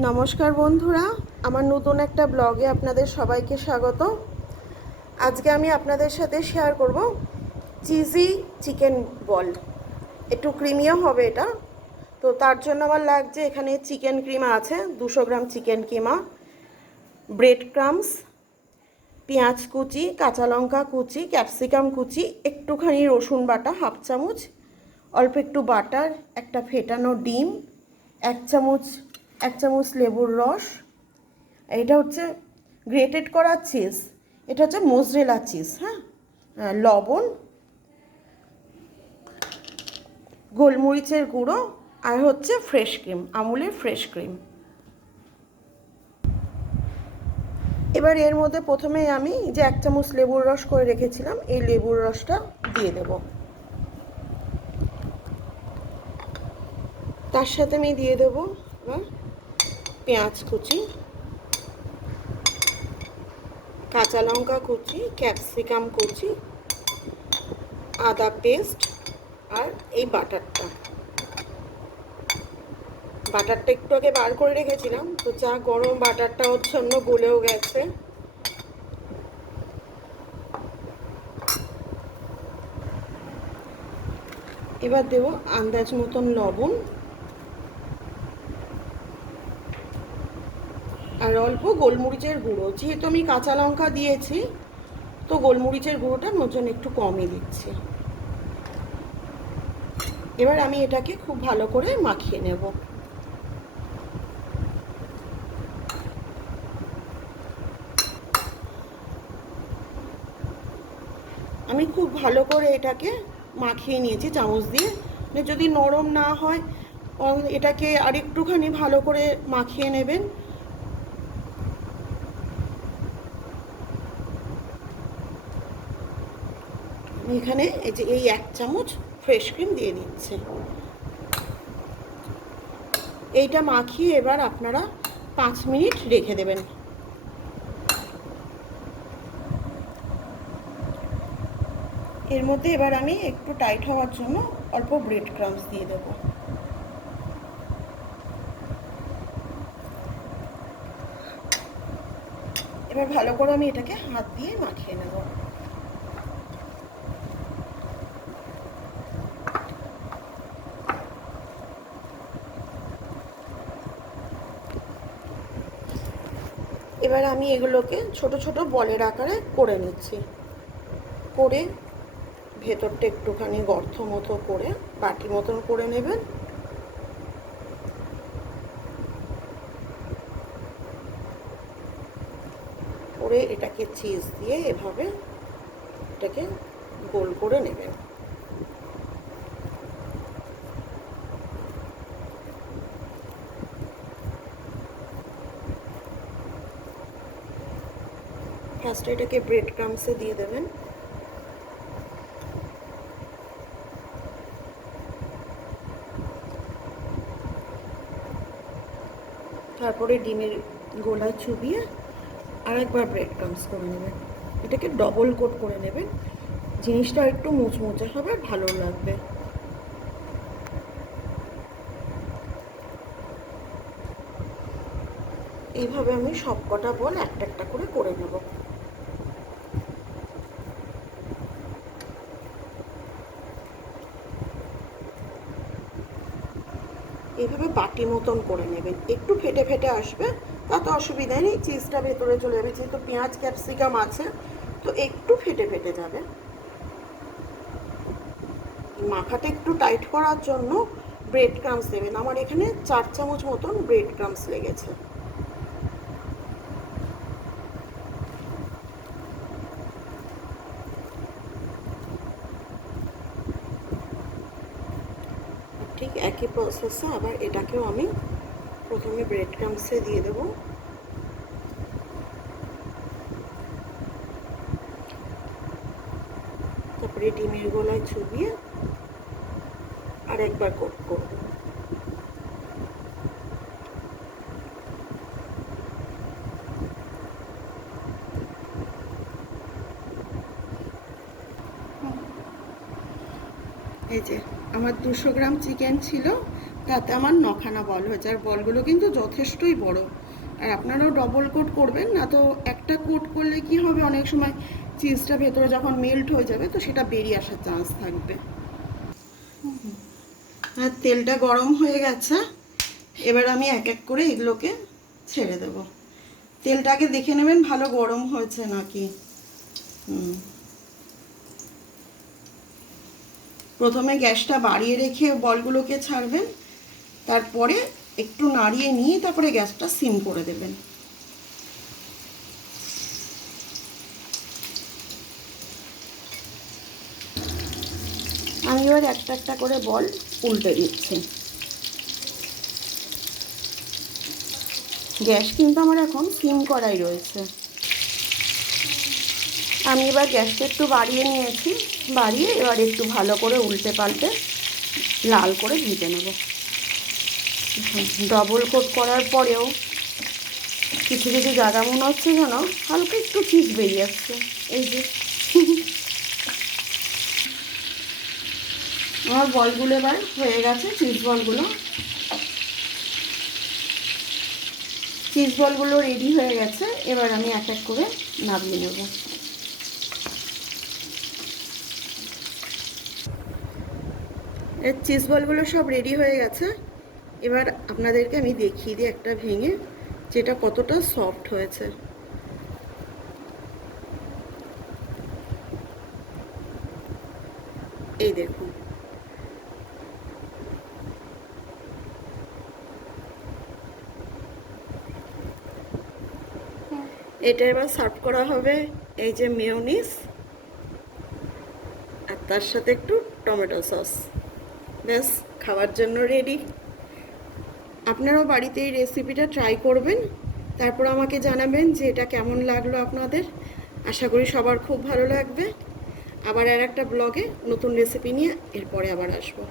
নমস্কার বন্ধুরা, আমার নতুন একটা ব্লগে আপনাদের সবাইকে স্বাগত। আজকে আমি আপনাদের সাথে শেয়ার করব চিজি চিকেন বল। একটু ক্রিমিও হবে এটা। তো তার জন্য আমার লাগছে এখানে চিকেন কিমা আছে 200 গ্রাম চিকেন কিমা, ব্রেড ক্রামস, পেঁয়াজ কুচি, কাঁচা লঙ্কা কুচি, ক্যাপসিকাম কুচি, একটুখানি রসুন বাটা হাফ চামচ, অল্প একটু বাটার, একটা ফেটানো ডিম, এক চামচ লেবুর রস, এটা হচ্ছে গ্রেটেড করা চিজ, এটা হচ্ছে মোজরেলা চিজ, হ্যাঁ, লবণ, গোলমরিচের গুঁড়ো, আর হচ্ছে ফ্রেশ ক্রিম, আমুলের ফ্রেশ ক্রিম। এবার এর মধ্যে প্রথমে আমি যে 1 চামচ লেবুর রস করে রেখেছিলাম এই লেবুর রসটা দিয়ে দেব। তার সাথে আমি দিয়ে দেব এবার পেঁয়াজ কুচি, কাঁচা লঙ্কা কুচি, ক্যাপসিকাম কুচি, আদা পেস্ট, আর এই বাটারটা একটু আগে বার করে রেখেছিলাম, তো যা গরম বাটারটা হচ্ছে অন্য গলেও গেছে। এবার দেব আন্দাজ মতন লবণ আর অল্প গোলমরিচের গুঁড়ো। যেহেতু আমি কাঁচা লঙ্কা দিয়েছি তো গোলমরিচের গুঁড়োটা ওর জন্য একটু কমই দিচ্ছি। এবার আমি এটাকে খুব ভালো করে মাখিয়ে নেব। আমি খুব ভালো করে এটাকে মাখিয়ে নিয়েছি চামচ দিয়ে। যদি নরম না হয় এটাকে আরেকটুখানি ভালো করে মাখিয়ে নেবেন। এখানে এই যে এই 1 চামচ ফ্রেশ ক্রিম দিয়ে দিচ্ছি। এইটা মাখিয়ে এবার আপনারা 5 মিনিট রেখে দেবেন। এর মধ্যে এবার আমি একটু টাইট হওয়ার জন্য অল্প ব্রেড ক্রাম্বস দিয়ে দেব। এবার ভালো করে আমি এটাকে হাত দিয়ে মাখিয়ে নেব। এবার আমি এগুলোকে ছোট ছোট বলের আকারে করে নিচ্ছি। করে ভেতরটা একটুখানি গর্ত মতো করে বাটি মতন করে নেবেন। করে এটাকে চিজ দিয়ে এভাবে এটাকে গোল করে নেবেন। ফার্স্টে এটাকে ব্রেড ক্রাম্বসে দিয়ে দেবেন। তারপরে ডিমের গোলায় চুবিয়ে আরেকবার ব্রেড ক্রাম্বস করে নেবেন। এটাকে ডবল কোট করে নেবেন, জিনিসটা একটু মুচমুচে হবে, ভালো লাগবে। এইভাবে আমি সব কটা বল একটা একটা করে নেব। এইভাবে বাটি মতন করে নেবেন। একটু ফেটে ফেটে আসবে, তাতে অসুবিধা নেই, চিজটা ভেতরে চলে যাবে, যেহেতু পেঁয়াজ ক্যাপসিকাম আছে তো একটু ফেটে ফেটে যাবে। মাখাটা একটু টাইট করার জন্য ব্রেড ক্রাম্বস দেবেন। আমার এখানে 4 চামচ মতন ব্রেড ক্রাম্বস লেগেছে। ঠিক একই প্রসেসে আবার এটাকেও আমি প্রথমে ব্রেড ক্রাম্বসে দিয়ে দেবো। তারপরে ডিমের গোলায় চুবিয়ে আর একবার কোট করব। এই যে আমার 200 গ্রাম চিকেন ছিল, তাতে আমার 9খানা বল হয়েছে, আর বলগুলো কিন্তু যথেষ্টই বড়। আর আপনারাও ডবল কোট করবেন, না তো একটা কোট করলে কি হবে, অনেক সময় চিজটা ভেতরে যখন মেল্ট হয়ে যাবে তো সেটা বেরিয়ে আসার চান্স থাকবে। আর তেলটা গরম হয়ে গেছে, এবার আমি এক এক করে এগুলোকে ছেড়ে দেব। তেলটাকে দেখে নেবেন ভালো গরম হয়েছে নাকি। প্রথমে গ্যাসটা বাড়িয়ে রেখে বলগুলোকে ছাড়বেন, তারপরে একটু নাড়িয়ে নিয়ে তারপরে গ্যাসটা সিম করে দেবেন। আমি এবার একটা একটা করে বল উল্টে দিচ্ছি। গ্যাস কিন্তু আমার এখন সিম করাই রয়েছে। আমি এবার গ্যাসটা একটু বাড়িয়ে নিয়েছি, বাড়িয়ে এবার একটু ভালো করে উল্টে পাল্টে লাল করে ভেজে নেব। ডবল কোট করার পরেও কিছু কিছু জায়গা মনে হচ্ছে যেন হালকা একটু চিজ বেরিয়ে আসছে। এই যে আমার বলগুলো এবার হয়ে গেছে, চিজ বলগুলো রেডি হয়ে গেছে। এবার আমি এক এক করে নামিয়ে নেব। এর চিজ বলগুলো সব রেডি হয়ে গেছে। এবার আপনাদেরকে আমি দেখিয়ে দিই একটা ভেঙে, যেটা কতটা সফট হয়েছে। এই দেখুন, এটা এবার সার্ভ করা হবে এই যে মেয়োনিজ, আর তার সাথে একটু টমেটো সস। ব্যাস, খাওয়ার জন্য রেডি। আপনারাও বাড়িতে এই রেসিপিটা ট্রাই করবেন, তারপর আমাকে জানাবেন যে এটা কেমন লাগলো আপনাদের। আশা করি সবার খুব ভালো লাগবে। আবার আর একটা ব্লগে নতুন রেসিপি নিয়ে এরপরে আবার আসবো।